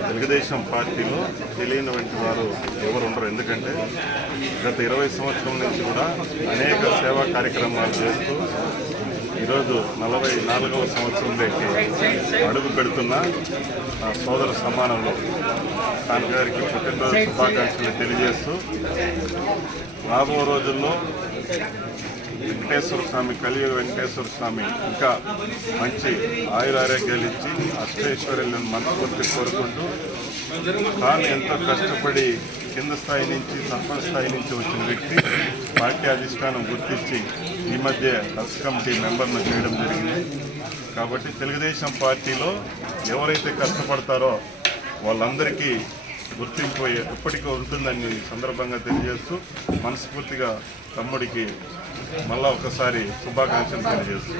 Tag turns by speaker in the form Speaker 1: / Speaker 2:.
Speaker 1: తెలుగుదేశం పార్టీలో తెలియని వంటి వారు ఎవరు ఉండరు. ఎందుకంటే గత ఇరవై సంవత్సరం నుంచి కూడా అనేక సేవా కార్యక్రమాలు చేస్తూ ఈరోజు నలభై నాలుగవ సంవత్సరంలోకి అడుగు పెడుతున్న ఆ సోదర సమానంలో ఖాన్ గారికి పుట్టినరోజు శుభాకాంక్షలు తెలియజేస్తూ రాబో రోజుల్లో వెంకటేశ్వర స్వామి కలియుగ వెంకటేశ్వర స్వామి ఇంకా మంచి ఆయురారోగ్యాలు ఇచ్చి అష్టేశ్వరులను మనస్ఫూర్తి కోరుకుంటూ తాను ఎంతో కష్టపడి కింద స్థాయి నుంచి సర్పంచ్ స్థాయి నుంచి వచ్చిన వ్యక్తి పార్టీ అధిష్టానం గుర్తించి ఈ మధ్య హస్ కమిటీ మెంబర్ను చేయడం జరిగింది. కాబట్టి తెలుగుదేశం పార్టీలో ఎవరైతే కష్టపడతారో వాళ్ళందరికీ గుర్తింపు ఎప్పటికీ ఉంటుందని ఈ సందర్భంగా తెలియజేస్తూ మనస్ఫూర్తిగా తమ్ముడికి మళ్ళా ఒకసారి శుభాకాంక్షలు తెలియజేస్తూ